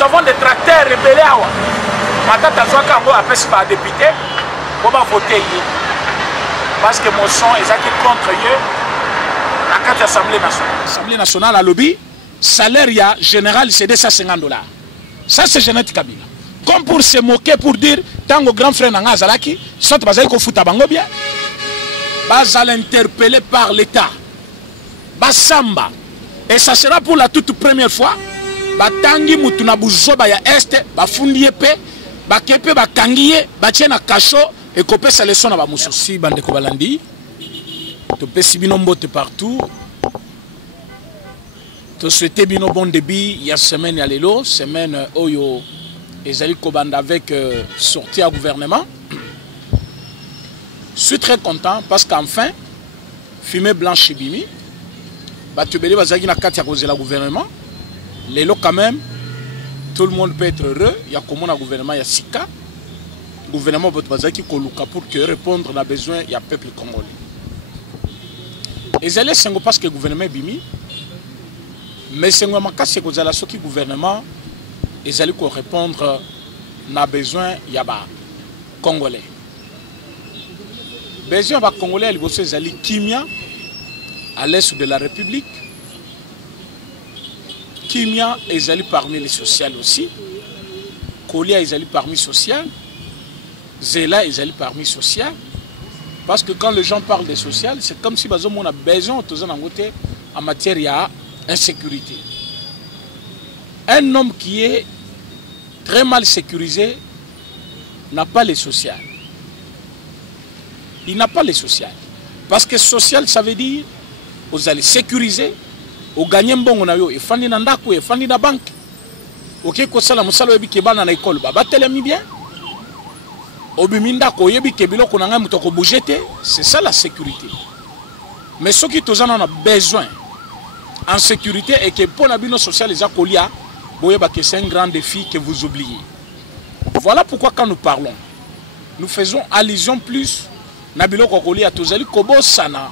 Nous avons des tracteurs rebellés. Maintenant, tu as quand on pas député, on va voter. Parce que mon son est contre eux. La carte Assemblée nationale. L'Assemblée nationale a lobby. Salaire général, c'est $250. Ça, c'est Jeannette Kabila. Comme pour se moquer, pour dire, tant que grand frère Nanga Zalaki, soit basé qu'on fout à Bango bien. Basal interpellé par l'État. Basamba. Et ça sera pour la toute première fois. Batangi mutuna buzoba ya este, bafundie pe, bakepe bakangiye, batiena kacho et kopé sa leçon na ba muso. Si bande ko balandi. To pesi bino mbote partout. To souhaiter bino bon débit, il y a semaine ya lelo, semaine oyo ezali kobanda avec sortie à gouvernement. Je suis très content parce qu'enfin fumée blanche bimi. Batubeli bazaki na kati ya kozela gouvernement. Lelo quand même, tout le monde peut être heureux. Il y a comment un gouvernement, il y a Sika. Le gouvernement peut être koluka pour que répondre à besoin, il y a peuple congolais. Et c'est parce que le gouvernement est bimi. Mais c'est que vous avez ce gouvernement, ils allaient répondre à besoin, il y a congolais. Besoin de congolais, ils allaient Kimia à l'est de la République. Kimia est allé parmi les sociales aussi. Kolia est allé parmi les sociales. Zela est allé parmi les sociales. Parce que quand les gens parlent des sociales, c'est comme si on a besoin en matière d'insécurité. Un homme qui est très mal sécurisé n'a pas les sociales. Il n'a pas les sociales. Parce que social, ça veut dire vous allez sécuriser. Au gagner bon na yo e fandi na ndako e fandi na banque OK ko sala musalo yebi ke bana na école ba telemi bien obimi ndako yebi ke biloko na ngai mutoko bougete, c'est ça la sécurité. Mais ceux qui tozana on a besoin en sécurité et que pour la bino social les akolia boyeba que c'est un grand défi que vous oubliez. Voilà pourquoi quand nous parlons nous faisons allusion plus na biloko kolia tozali kobo sana.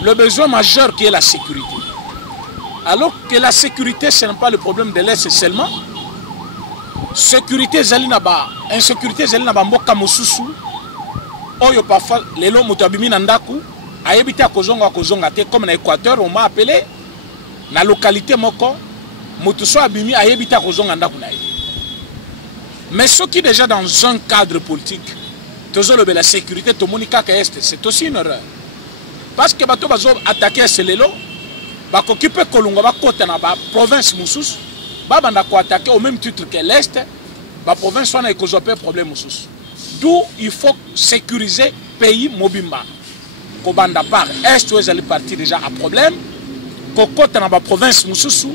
Le besoin majeur qui est la sécurité. Alors que la sécurité, ce n'est pas le problème de l'Est seulement. Sécurité, insécurité, mboka mosusu. Oyo parfois, les lots motabimi nandaku, a évité à kozonga te, comme en Équateur, on m'a appelé, na localité moko, motuso abimi a évité à kozonga ndaku nae. Mais ceux qui déjà dans un cadre politique, la sécurité, c'est aussi une erreur. Parce que bato bazo attaquer Selelo, bakokipe Kolunga bakota na ba province mususu, ba banda ko attaquer au même titre que l'Est, ba province wana ekozope problème mususu. D'où il faut sécuriser pays mobimba. Ko banda par Est où ils partir déjà à problème, ko kota na ba province mususu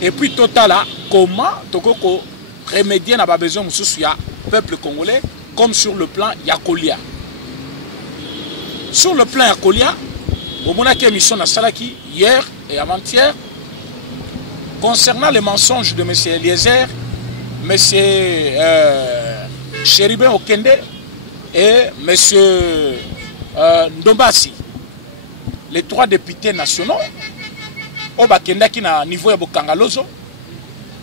et puis totala comment toko ko remédier na ba besoin mususu ya peuple congolais comme sur le plan Yakolia. Sur le plan Yakolia, au moment que émission à Salaki hier et avant-hier concernant les mensonges de M. Eliezer, M. Chéribin Okende et M. Ndombasi, les trois députés nationaux, au Bakenda qui na niveau ya Bokangalozo,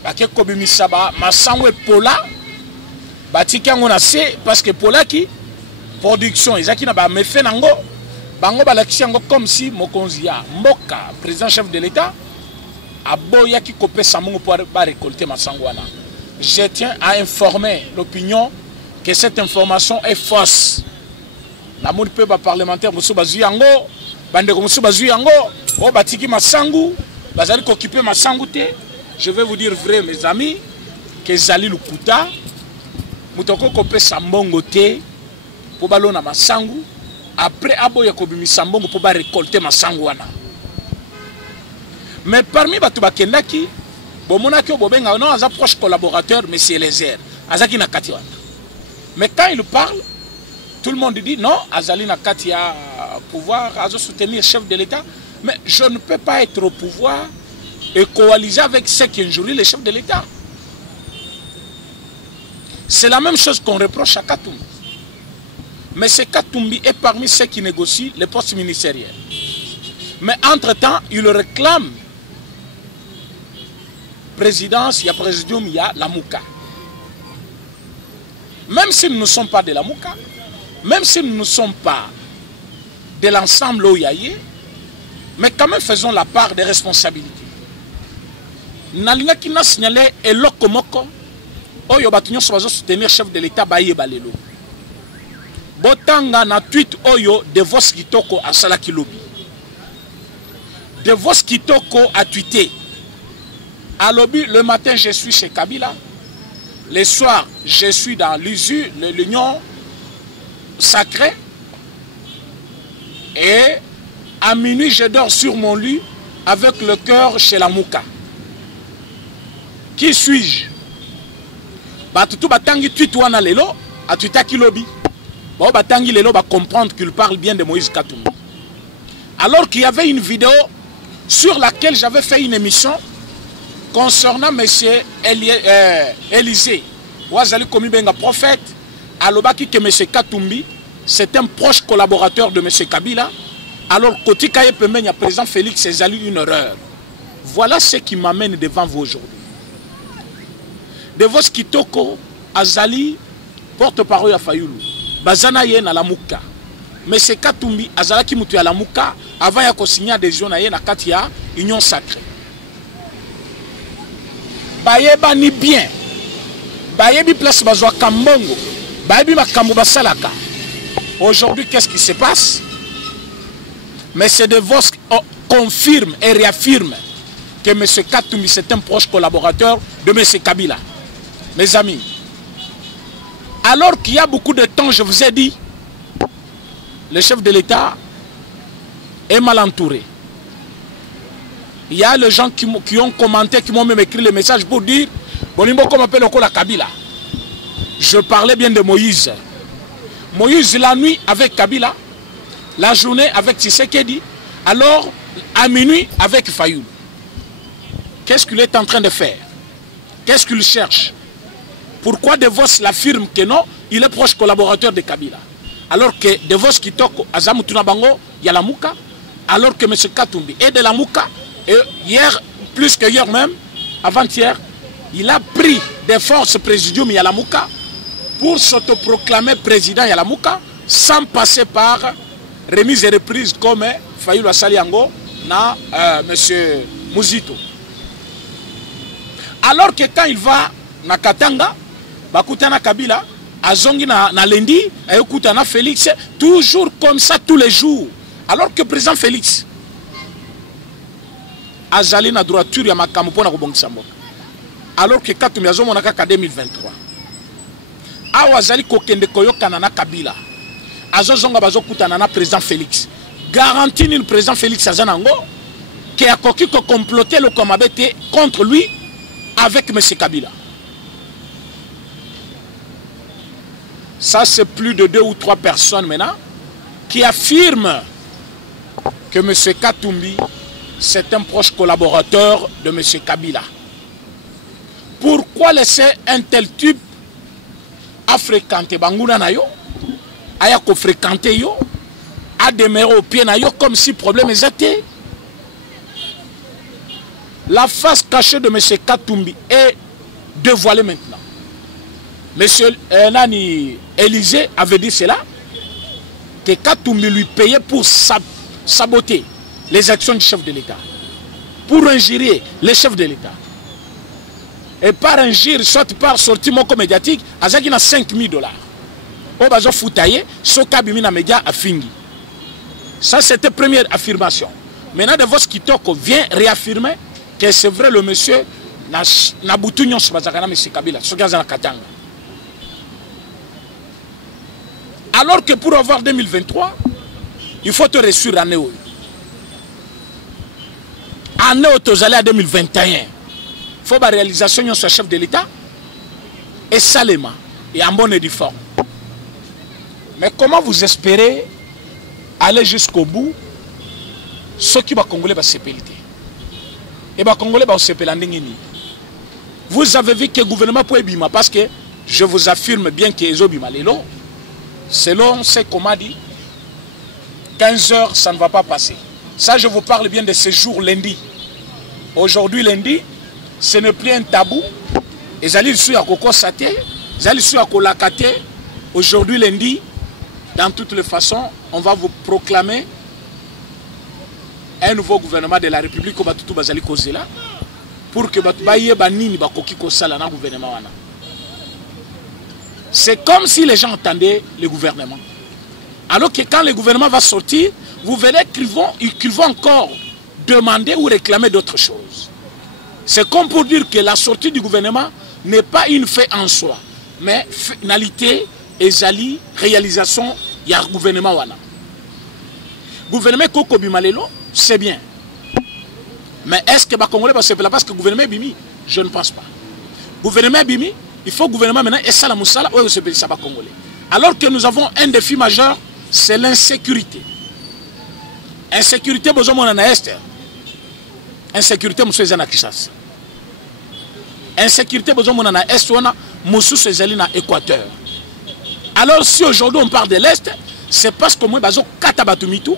Baké Kobimisaba, Massangwe Pola, Batika Ngonase, parce que Pola qui production, ils qui na ba mefe nango. Bango balakisango comme si Mokonzia Mboka, président chef de l'État, a boya qui copé Samongo pour récolter Massangwana. Je tiens à informer l'opinion que cette information est fausse. La monde peuple parlementaire Moussou Bazuyango, Bandeko Moussou Bazuyango, O Batiki Massangu, Bazali occupé Massangoute. Je vais vous dire vrai, mes amis, que Zali Lukuta, Moutoko copé Sambongo te, pour Balona Massangu. Après, Aboya Kobimi Sambongo pour récolter ma sangwana. Mais parmi les gens qui ont un proche collaborateur, M. Eliezer, Azaki Nakatiwana. Mais quand il parle, tout le monde dit non, Azali Nakati a pouvoir à soutenir le chef de l'État. Mais je ne peux pas être au pouvoir et coaliser avec ceux qui injurient le chef de l'État. C'est la même chose qu'on reproche à Katoum. Mais ce Katumbi est parmi ceux qui négocient les postes ministériels. Mais entre-temps, il réclame présidence, il y a présidium, il y a la Mouka. Même si nous ne sommes pas de la Mouka, même si nous ne sommes pas de l'ensemble Oyaye, mais quand même faisons la part des responsabilités. Nalinga qui n'a signalé et lokomoko, Oyo Batignon soit soutenir chef de l'État Baye Balelo. Botanga na tweet Oyo de Vos Kitoko à Salaki Lobby. De Vos Kitoko a tweeté. À Lobby, le matin je suis chez Kabila. Le soir, je suis dans l'union sacrée. Et à minuit, je dors sur mon lit avec le cœur chez la Mouka. Qui suis-je? Batutu batangi tweet wana lelo, a tweetaki Lobby. Bon, batangi lelo va comprendre qu'il parle bien de Moïse Katumbi. Alors qu'il y avait une vidéo sur laquelle j'avais fait une émission concernant M. Élysée. Ouazali Komi Benga prophète, alobaki que M. Katumbi, c'est un proche collaborateur de M. Kabila. Alors, Koti Kaye Pemenya, président Félix, c'est une erreur. Voilà ce qui m'amène devant vous aujourd'hui. De Vos Kitoko, Azali, porte-parole à Fayoulou. Bazana Yen à la Mouka. Mais c'est Katumbi, Azalaki Moutu à la Mouka, avant de signer adhésion à Yen à Katia, Union Sacrée. Bayeba ni bien. Bayebi place Bazoa Kambongo. Bayebi Makambo Basalaka. Aujourd'hui, qu'est-ce qui se passe? Mais c'est de Vos confirme et réaffirme que M. Katumbi, c'est un proche collaborateur de M. Kabila. Mes amis, alors qu'il y a beaucoup de temps, je vous ai dit, le chef de l'État est mal entouré. Il y a les gens qui ont commenté, qui m'ont même écrit le message pour dire Bonimbo comme appelle la Kabila. Je parlais bien de Moïse. Moïse la nuit avec Kabila, la journée avec Tshisekedi, alors à minuit avec Fayoulou. Qu'est-ce qu'il est en train de faire? Qu'est-ce qu'il cherche? Pourquoi De Vos l'affirme que non, il est proche collaborateur de Kabila? Alors que De Vos Kitoko, Azamutuna Bango, il y a la Mouka, alors que M. Katumbi est de la Mouka, et hier, plus que hier même, avant-hier, il a pris des forces présidium Yalamouka pour s'autoproclamer président Yalamouka sans passer par remise et reprise comme Fayoulou Assaliango na M. Mouzito. Alors que quand il va na Katanga, Bakutana Kabila, Azongi na Lendi, Ayokutana Félix, toujours comme ça tous les jours. Alors que président Félix, Azali na droiture ya makambo pona kobongisa mboka. Alors que Katumbi azomona kaka 2023. Awa Azali kokende koyokana na Kabila. Azozonga bazokutana na président Félix. Garantie le président Félix Azanango qui a koki ko comploter le Komabete contre lui avec M. Kabila. Ça c'est plus de 2 ou 3 personnes maintenant qui affirment que M. Katumbi c'est un proche collaborateur de M. Kabila. Pourquoi laisser un tel type à fréquenter Bangouna Nayo, à fréquenter yo, à demeurer au pied Nayo comme si problème était? La face cachée de M. Katumbi est dévoilée maintenant. M. Nani Élysée avait dit cela, que Katumbi lui payait pour saboter les actions du chef de l'État, pour ingérer les chefs de l'État. Et par ingérer, soit par sortie moko médiatique, Azaki na $5,000. Au bazo foutaye, Sokabimi na média a fingi. Ça c'était première affirmation. Maintenant, De Vos Kitoko vient réaffirmer que c'est vrai le monsieur na butunyon subazakana M. Kabila, Sogazana Katanga. Alors que pour avoir 2023, il faut te ressurer année où. Année où tu allais à 2021. Il faut la réalisation de ce chef de l'État et salement et en bonne et due forme. Mais comment vous espérez aller jusqu'au bout ceux qui vont Congolais va s'épéliter? Et les Congolais vont s'épeler. Vous avez vu que le gouvernement peut bima parce que je vous affirme bien que les bima lelo, selon ce qu'on m'a dit, 15 heures ça ne va pas passer. Ça je vous parle bien de ce jour lundi. Aujourd'hui lundi, ce n'est plus un tabou. Et j'allais sur à Koko Saté, j'allais sur à Kolakate. Aujourd'hui, lundi, dans toutes les façons, on va vous proclamer un nouveau gouvernement de la République au Batutu Bazali Kozela pour que Batubaye Banini Bakoki Kosala na gouvernement. C'est comme si les gens entendaient le gouvernement. Alors que quand le gouvernement va sortir, vous verrez qu'ils vont encore demander ou réclamer d'autres choses. C'est comme pour dire que la sortie du gouvernement n'est pas une fait en soi, mais finalité et réalisation, il y a un gouvernement. Le gouvernement Koko Bimalelo, c'est bien. Mais est-ce que les Congolais vont se plaindre parce que le gouvernement est bimi? Je ne pense pas. Le gouvernement est bimi, il faut que le gouvernement maintenant ait ça la moussala ou se plaindre Congolais. Alors que nous avons un défi majeur, c'est l'insécurité. Insécurité, besoin mon est. Insécurité, monsieur Zana Kishas. Insécurité, besoin mon est, on a monsieur Zalina Équateur. Alors si aujourd'hui on parle de l'Est, c'est parce que moi bazo kata batumitu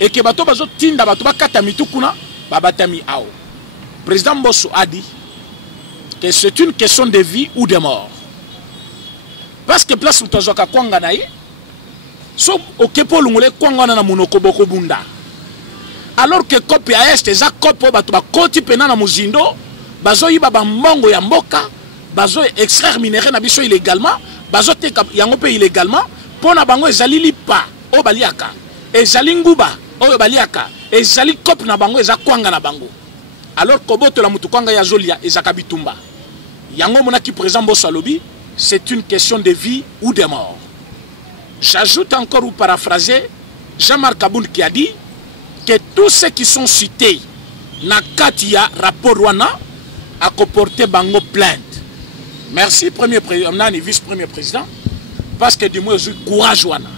et que bato bazo tinda bato ba kata mitu kuna babatami ao. Président Mbosso a dit que c'est une question de vie ou de mort. Parce que place où tozoka kwanga naïe, so okepo lungole kwanga na munoko boko bunda. Alors que kopi a est za kopo bato ba koti pena na muzindo, bazo yiba ba mbongo ya mboka, bazo extraire minerai na biso illégalement, bazo te yango pe illégalement, pona bango ezali lipa o baliaka, ezali nguba o baliaka, ezali kopi na bango eza kwanga na bango. Alors koboto la mutu kwanga ya zolia ezaka bitumba. Yango monaki présent Mbosso alobi, c'est une question de vie ou de mort. J'ajoute encore ou paraphraser Jean-Marc Aboun qui a dit que tous ceux qui sont cités na katia rapport wana a comporté bango plainte. Merci premier président et vice-premier président parce que du moins j'ai courage wana.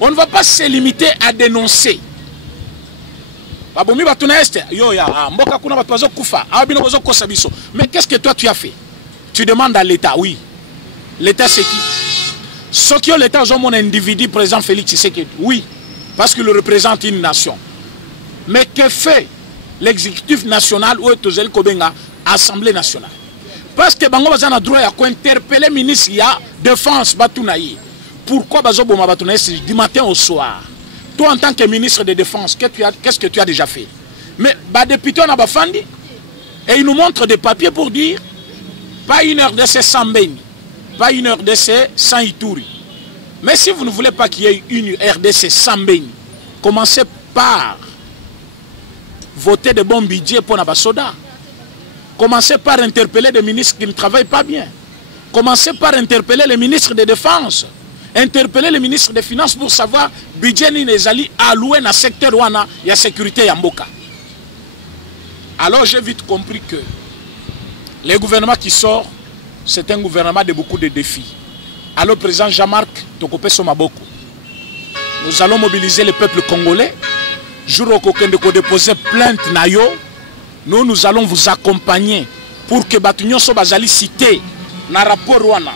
On ne va pas se limiter à dénoncer. Mais qu'est-ce que toi tu as fait? Tu demandes à l'État, oui. L'État c'est qui? Ceux qui ont l'État ont mon individu, président Félix Tshisekedi, oui, parce qu'il représente une nation. Mais que fait l'exécutif national ou Tozeli Kobenga, Assemblée nationale? Parce que Bango Bazan a droit à interpeller le ministre de la Défense Batounaï. Pourquoi Bazo Boma Batounaï du matin au soir? Toi en tant que ministre de Défense, qu'est-ce que tu as déjà fait? Mais bah, député on a Bafandi et il nous montre des papiers pour dire pas une RDC sans Beni, pas une RDC sans Ituri. Mais si vous ne voulez pas qu'il y ait une RDC sans Beni, commencez par voter de bons budgets pour Nabasoda. Commencez par interpeller des ministres qui ne travaillent pas bien. Commencez par interpeller les ministres de Défense. Interpeller les ministres des Finances pour savoir budget ni nezali alloué dans le secteur wana ya sécurité yamboka. Alors j'ai vite compris que le gouvernement qui sort, c'est un gouvernement de beaucoup de défis. Alors président Jean-Marc Tokope Somaboko, nous allons mobiliser le peuple congolais. Jour au coquin de déposer plainte nayo, nous allons vous accompagner pour que Batunyon Sobazali cité dans le rapport wana.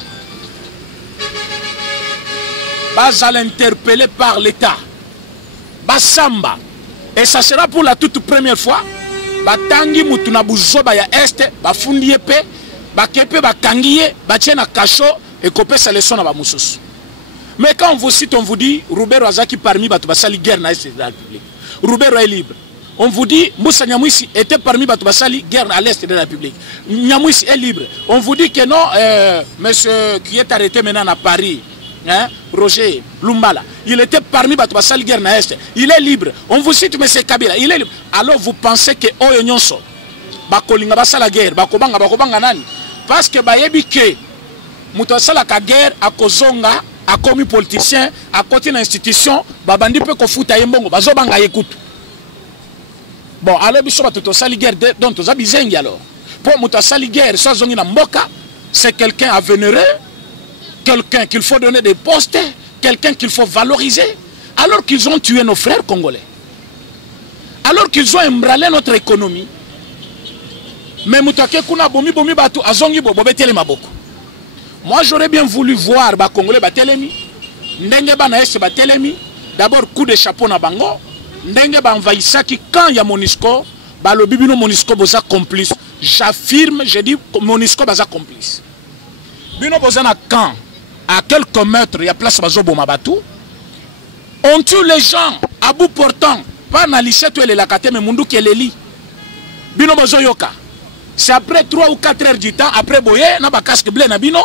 Basal interpellé par l'État. Basamba. Et ça sera pour la toute première fois. Batangi mutuna buzoba ya este, bafundi epe, bakepe bakangiye, batiena kacho et kopé sa leçon na bamususu. Mais quand on vous cite, on vous dit Roubero Azaki parmi batu basali guerre na est de la République. Roubero est libre. On vous dit Moussa Nyamwisi était parmi batu basali guerre à l'est de la République. Nyamwisi est libre. On vous dit que non, monsieur qui est arrêté maintenant à Paris. Hein? Roger Lumbala, il était parmi Batoubassal guerre na est. Il est libre. On vous cite M. Kabila, il est libre. Alors vous pensez que Oyo Nyonso, Bakolinga Basala guerre, Bakobanga nani? Parce que Bayebi ke Moutoubassala ka guerre à Kozonga, à commis politicien, à côté d'une institution, Babandi peut kofuta yembongo, Bazobanga écoute. Bon, alors Biso Batoubassali guerre, donc tu as bizengi alors. Pour Moutoubassali guerre, soit zongi na mboka, c'est quelqu'un à vénérer. Quelqu'un qu'il faut donner des postes, quelqu'un qu'il faut valoriser, alors qu'ils ont tué nos frères congolais, alors qu'ils ont emballé notre économie. Mais moi j'aurais bien voulu voir les Congolais batelemi, ndenge bana ese batelemi, d'abord coup de chapeau na bango, ndenge ba envahissaki quand il y a MONUSCO, balobi bino MONUSCO boza complice. J'affirme, je dis MONUSCO boza complice. Bino boza na camp à quelques mètres, il y a place bazo bomabatu. On tue les gens à bout portant. Pas na lycée tu es la kate mais mundu keleli. Bino bozo yoka. C'est après 3 ou 4 heures du temps après boye na ba casque bleu na bino.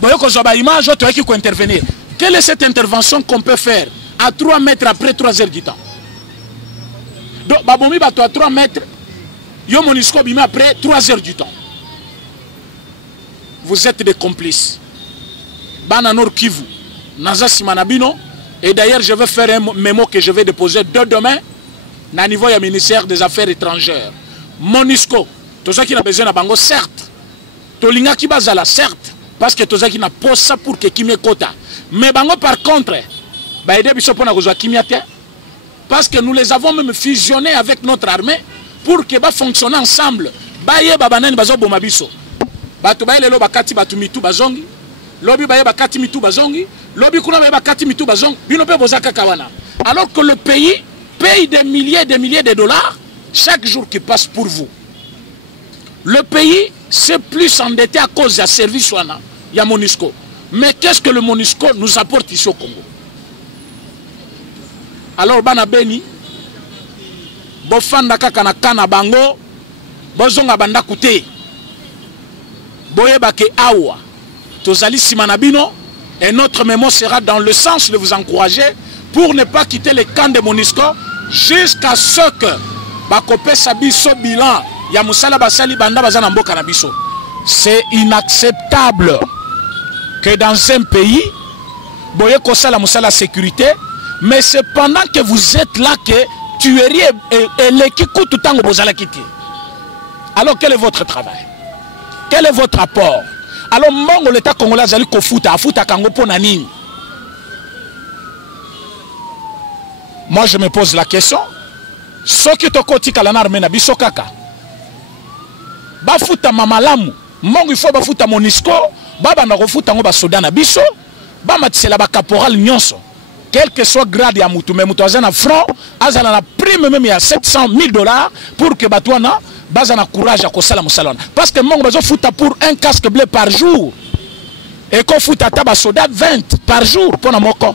Boye ko zoba image to qui intervenir. Quelle est cette intervention qu'on peut faire à 3 mètres après 3 heures du temps? Donc babomi bato à 3 mètres. Yo MONUSCO bima après 3 heures du temps. Vous êtes des complices. Bana Nord Kivu, Naza Simanabino. Et d'ailleurs, je vais faire un mémo que je vais déposer demain au niveau du ministère des Affaires étrangères. MONUSCO, tout ça qui a besoin de bango, certes. Tolinga qui bazala, certes. Parce que tout ça qui n'a pas ça pour que Kimé Kota. Mais bango par contre, parce que nous les avons même fusionnés avec notre armée pour que ça fonctionne ensemble. Baye babanani bazo bomabiso. Batu baye lelo bakati batu mitu bazongi. Lobi baye bakati mitu bazongi. Lobi kuna baye bakati mitu bazongi. Bino pe bozaka kawana. Alors que le pays paye des milliers de dollars chaque jour qui passe pour vous. Le pays s'est plus endetté à cause de service wana ya MONUSCO. Mais qu'est-ce que le MONUSCO nous apporte ici au Congo? Alors bana beni bofanda kaka na kana bango bozonga banda kute boyeba ke awa tozali simanabino et notre mémoire sera dans le sens de vous encourager pour ne pas quitter le camp de MONUSCO jusqu'à ce que bakope sabiso bilan ya musala basali banda bazana mboka na biso. C'est inacceptable que dans un pays boye kosala musala sécurité, mais c'est pendant que vous êtes là que tuerie et l'équipe tout tango bozala kiti. Alors quel est votre travail? Quel est votre apport? Alors mongo l'état congolais zali ko futa afuta kango pona nini? Moi je me pose la question. Soki tokoti kala na armée na biso kaka. Ba futa mamalamu, mongo il faut ba futa MONUSCO, baba na ko futa ngo ba soda na biso, ba matisela ba caporal nyonso. Quel que soit grade ya mutu, mais mutu azana front, azana na prime même ya $700,000 pour que batouana bazana courage à kosala musalon. Parce que mongo bazo futa pour un casque bleu par jour. Et qu'on futa taba soda 20 par jour pour na moko.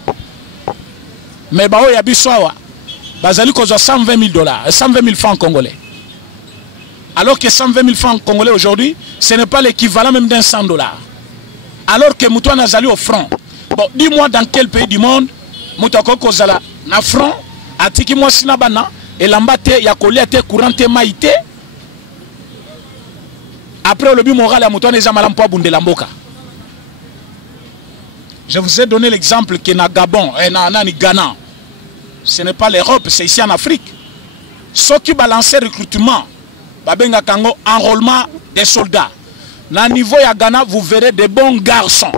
Mais bao ya bisoa bazali kozo $120,000, 120,000 francs congolais. Alors que 120,000 francs congolais aujourd'hui, ce n'est pas l'équivalent même d'un $100. Alors que mutu azali au front. Bon, dis-moi dans quel pays du monde Moutako kozala na front atiki moi sinabana et l'ambate ya kolia te courante maïté. Après le but moral à mouton les amalam po bundela mboka. Je vous ai donné l'exemple que na Gabon et na Ghana. Ce n'est pas l'Europe, c'est ici en Afrique. Ceux qui balancent recrutement, babenga kango enrôlement des soldats. Na niveau ya Ghana, vous verrez des bons garçons.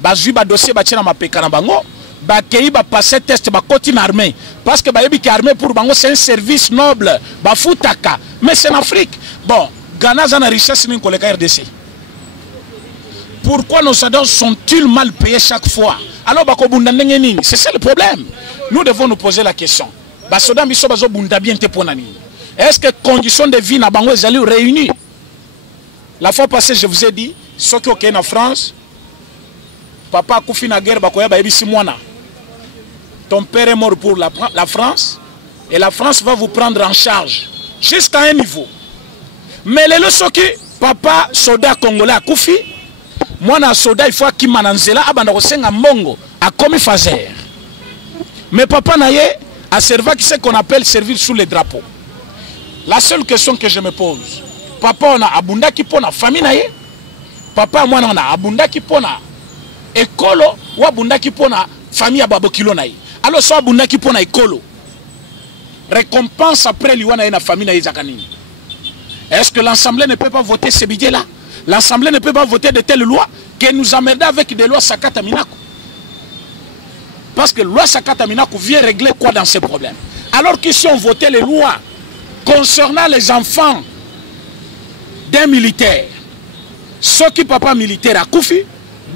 Bazui ba dossier ba tina mapeka na bango. Bakei ba passer test ba koti na armée parce que ba yebi ki armée pour bango c'est un service noble ba futaka mais c'est en Afrique. Bon, Ghana zana richesse ni koleka RDC. Pourquoi nos soldats sont-ils mal payés chaque fois? Alors ba ko bunda ndenge nini? C'est ça le problème. Nous devons nous poser la question. Ba soda biso bazo bunda bien te pona nini? Est-ce que conditions de vie na bango ezali réunies? La fois passée je vous ai dit ceux qui sont en France, papa koufi na guerre bakoya ba yebisi mwana. Ton père est mort pour la France et la France va vous prendre en charge jusqu'à un niveau. Mais les leçons qui papa soldat congolais a koufi, moi na soldat il faut qu'il mananzela abanda kosenga mbongo a comme fazer. Mais papa naye a servi qui ce qu'on appelle servir sous les drapeaux. La seule question que je me pose, papa on a abunda qui pona famille naye, papa moi on a abunda qui pona ekolo ou abunda qui pona famille à babokilo naye. Alors soit abunda qui pona ekolo récompense après liwana na famille na izakanini. Est-ce que l'Assemblée ne peut pas voter ce budget-là? L'Assemblée ne peut pas voter de telles lois que nous emmerdons avec des lois Sakata Minako. Parce que loi Sakata Minako vient régler quoi dans ces problèmes? Alors que si on votait les lois concernant les enfants d'un militaire, ceux qui papa militaire a koufi,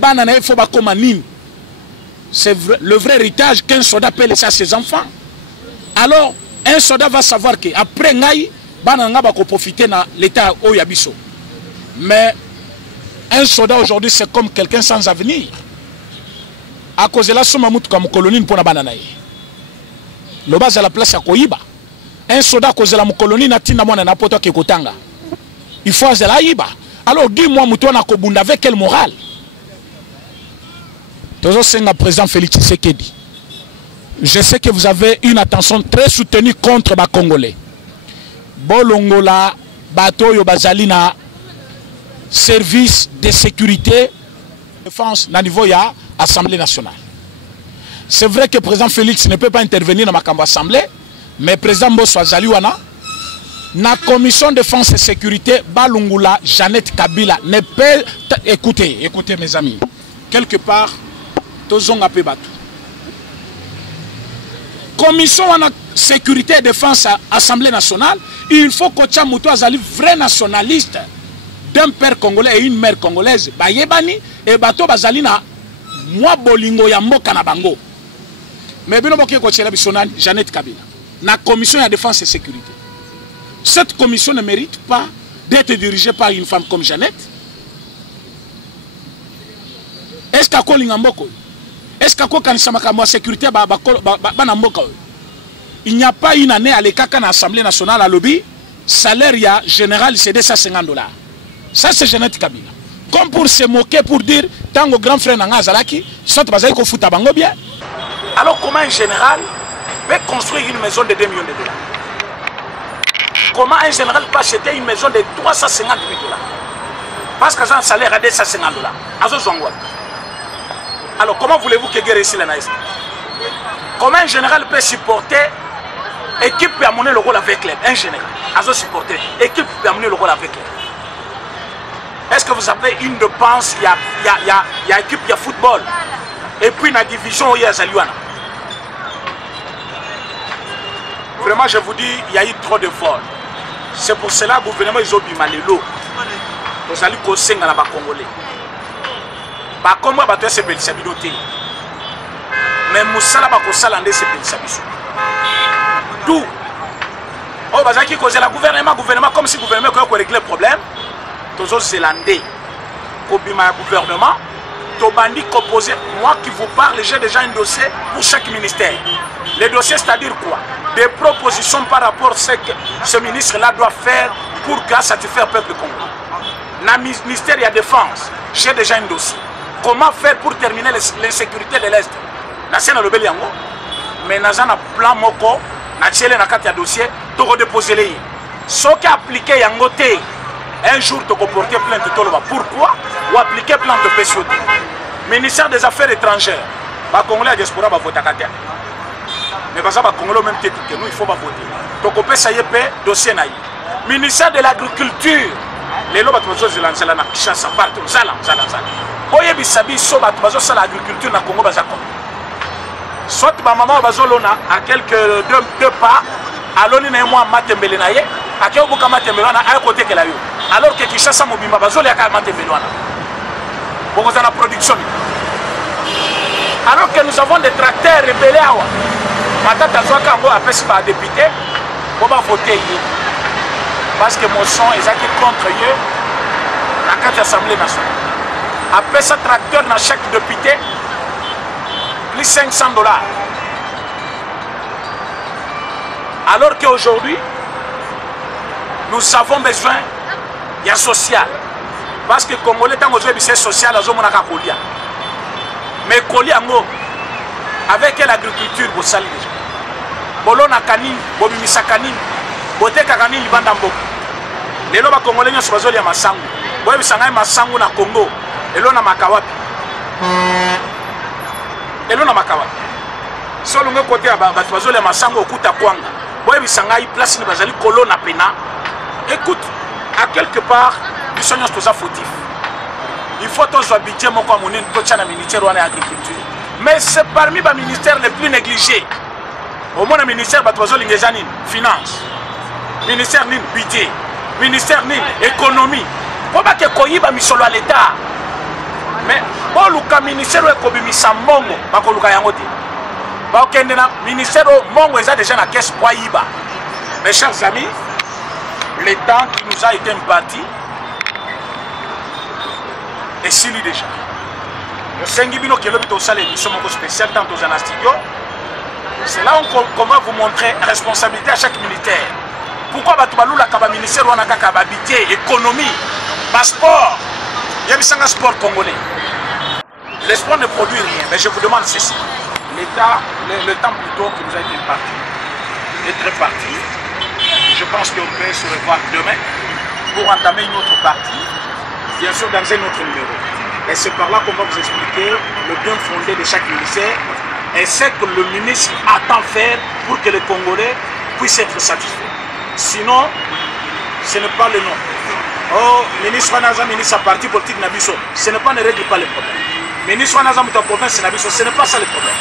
banana faut pas comme anime. C'est le vrai héritage qu'un soldat peut laisser à ses enfants. Alors, un soldat va savoir qu'après Ngaï, bananga ba ko profiter na l'état oyabiso. Mais un soldat aujourd'hui c'est comme quelqu'un sans avenir. À cause de la somme mutu comme colonie pour na bananaye. Le bas à la place à Koiba. Un soldat à cause de la colonie na tinda mwana na poto ke kotanga. Il faut à la iba. Alors dis-moi mutu na kobunda avec quelle morale? Toujours c'est le président Félix Tshisekedi. Je sais que vous avez une attention très soutenue contre les Congolais. Bolongola, bateau yo bazali na service de sécurité, défense na niveau ya Assemblée nationale. C'est vrai que le président Félix ne peut pas intervenir dans ma assemblée, mais le président Bosso Azaliwana, na commission de défense et sécurité, Balungula, Jeannette Kabila, ne peut... Écoutez mes amis, quelque part, Tozong a battu. Commission de sécurité et défense à Assemblée nationale, il faut que Tchamouto Azali, vrai nationaliste, d'un père congolais et une mère congolaise, Bayebani, et Bato Bazalina, moi bolingo ya mboka na bango. Mais bino boké ko tshela bisonani Jeannette Kabila. Na commission de défense et sécurité. Cette commission ne mérite pas d'être dirigée par une femme comme Jeannette. Est-ce qu'à kolinga mboko? Est-ce qu'à ko kanisa makambo sécurité ba mboka? Il n'y a pas une année à l'écart na Assemblée nationale à lobby, salaire ya général c'est $250. Ça c'est Jeannette Kabila. Comme pour se moquer, pour dire, tant que grand frère Nanga Zalaki, soit basé qu'on fout à bango bien. Alors comment un général peut construire une maison de 2 millions de dollars? Comment un général peut acheter une maison de 350 000 $? Parce que j'ai un salaire à $250. Alors comment voulez-vous que guerre ici la naïs? Comment un général peut supporter équipe peut amener le rôle avec l'aide? Un général, à supporter équipe peut amener le rôle avec l'aide. Est-ce que vous avez une dépense? Il y a équipe, il y a football. Et puis la division, il y a Zaliwana. Vraiment, je vous dis, il y a eu trop de vols. C'est pour cela que le gouvernement ils ont bimé les lots. Vous allez causer dans la Congolais. Par contre, vous c'est Belsabiloté. Mais Moussala va causer l'andé c'est Belsabiso. D'où? Oh, vous allez causer le gouvernement comme si le gouvernement pouvait régler le problème. Tous les Zélandais, au gouvernement, Tobandi composé, moi qui vous parle, j'ai déjà un dossier pour chaque ministère. Les dossiers, c'est-à-dire quoi? Des propositions par rapport à ce que ce ministre-là doit faire pour satisfaire le peuple congolais. Dans le ministère de la Défense, j'ai déjà un dossier. Comment faire pour terminer l'insécurité de l'Est? Dans le Béliango, mais dans un plan moko, dans un dossier, tu redéposes les. Ce qui est appliqué Yangote, un jour, tu peux porter plainte de Toloba. Pourquoi? Ou appliquer plainte de PCOT. Ministère des Affaires étrangères. Les Congolais à diaspora vont voter à Katia. Mais parce que les Congolais même titre que nous, il faut pas voter. Donc, on peut savoir le dossier. Ministère de l'Agriculture. Les lois de Zélanzala na Kinshasa partout. Zala. Oye bisabi so ba bazo sala agriculture na Congo bazako. Soit ba maman bazolona à quelques deux pas. Aloni na moi matembele na ye. Akeo buka matembele na à côté que la yo. Alors que Kinshasa mobimba bazoli aka matembele wana. Boko za na production. Alors que nous avons des tracteurs rebelles awa. Matata zwaka ngo apesi ba député pour ba voter. Parce que mon son est contre eux à 4 assemblées nationales. Après ça, tracteur dans chaque député, plus $500. Alors qu'aujourd'hui, nous avons besoin d'un social. Parce que les Congolais, tant que c'est social, ils ont besoin de colia. Mais colia, avec l'agriculture, vous salez déjà. Bolona Kani, Bobimisa Kani, Boteka Kani, Libandambo. Les lois congolais sont basés sur Massangu. Vous savez, Massangu na Congo. Et l'on a Makawapi. Et l'on a Makawapi. Si on a côté à Basolo et Massangu au Kuta Kwanga. Vous savez, place de Basali Colon à Pena. Écoute, à quelque part, nous sommes tous fautifs. Il faut tous habiter mon commun, tout le ministère de l'agriculture. Mais c'est parmi les ministères les plus négligés. Au moins, le ministère de la finance, ministère de budget, ministère de l'économie. Pour pas que Koyiba misolo à l'État. Mais pour le ministère de l'économie, c'est Mongo, pas que le Yangote. Parce que le ministère de Mongo est déjà dans la caisse Koyiba. Mes chers amis, le temps qui nous a été imparti est silly déjà. Le bino qui est une émission spéciale tant aux en studio. C'est là qu'on va vous montrer la responsabilité à chaque militaire. Pourquoi Batoubalou la ministère ou habité, économie, passeport, il y a un sport congolais. L'espoir ne produit rien, mais je vous demande ceci. L'État, le temps plutôt qui nous a été imparti est très parti. Je pense qu'on peut se revoir demain pour entamer une autre partie, bien sûr dans un autre numéro. Et c'est par là qu'on va vous expliquer le bien fondé de chaque ministère et ce que le ministre attend faire pour que les Congolais puissent être satisfaits. Sinon, ce n'est pas le nom. Oh, ministre Naza, ministre à parti politique Nabiso, ce n'est pas ne règle pas les problèmes. Ministre Naza, ta province Nabiso, ce n'est pas ça le problème.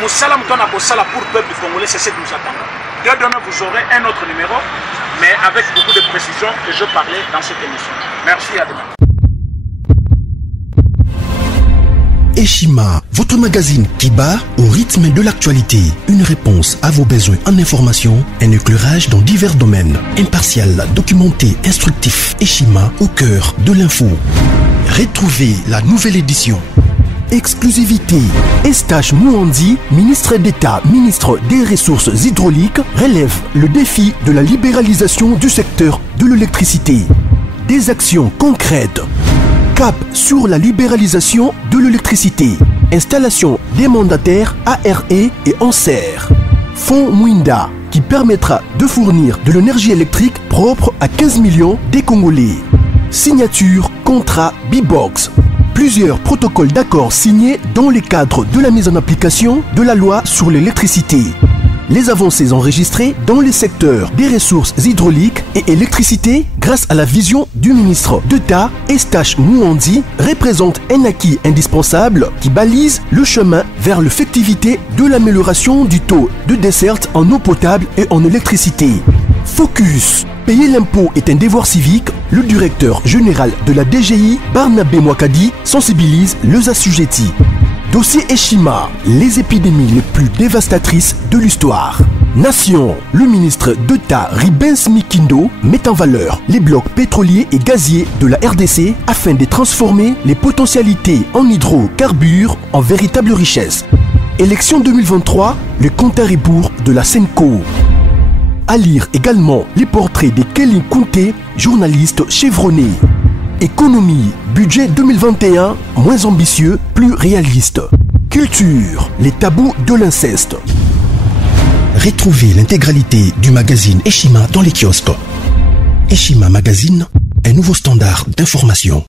Moussala Moutona Bossala pour le peuple congolais, c'est ce que nous attendons. Dès demain, vous aurez un autre numéro, mais avec beaucoup de précision que je parlais dans cette émission. Merci, à demain. Eshima, votre magazine qui bat au rythme de l'actualité. Une réponse à vos besoins en information, un éclairage dans divers domaines. Impartial, documenté, instructif. Eshima au cœur de l'info. Retrouvez la nouvelle édition. Exclusivité. Estache Mouandi, ministre d'État, ministre des Ressources hydrauliques, relève le défi de la libéralisation du secteur de l'électricité. Des actions concrètes. Cap sur la libéralisation de l'électricité. Installation des mandataires ARE et ANSER. Fonds Mwinda qui permettra de fournir de l'énergie électrique propre à 15 millions des Congolais. Signature contrat B-Box. Plusieurs protocoles d'accord signés dans le cadre de la mise en application de la loi sur l'électricité. Les avancées enregistrées dans les secteurs des ressources hydrauliques et électricité grâce à la vision du ministre d'État Estache Mouandi représentent un acquis indispensable qui balise le chemin vers l'effectivité de l'amélioration du taux de desserte en eau potable et en électricité. Focus. Payer l'impôt est un devoir civique. Le directeur général de la DGI, Barnabé Mwakadi, sensibilise les assujettis. Dossier Eshima, les épidémies les plus dévastatrices de l'histoire. Nation, le ministre d'État Ribens Mikindo met en valeur les blocs pétroliers et gaziers de la RDC afin de transformer les potentialités en hydrocarbures en véritable richesse. Élection 2023, le compte à rebours de la Senco. À lire également les portraits de Kelly Kounté, journaliste chevronné. Économie, budget 2021, moins ambitieux, plus réaliste. Culture, les tabous de l'inceste. Retrouvez l'intégralité du magazine Eshima dans les kiosques. Eshima Magazine, un nouveau standard d'information.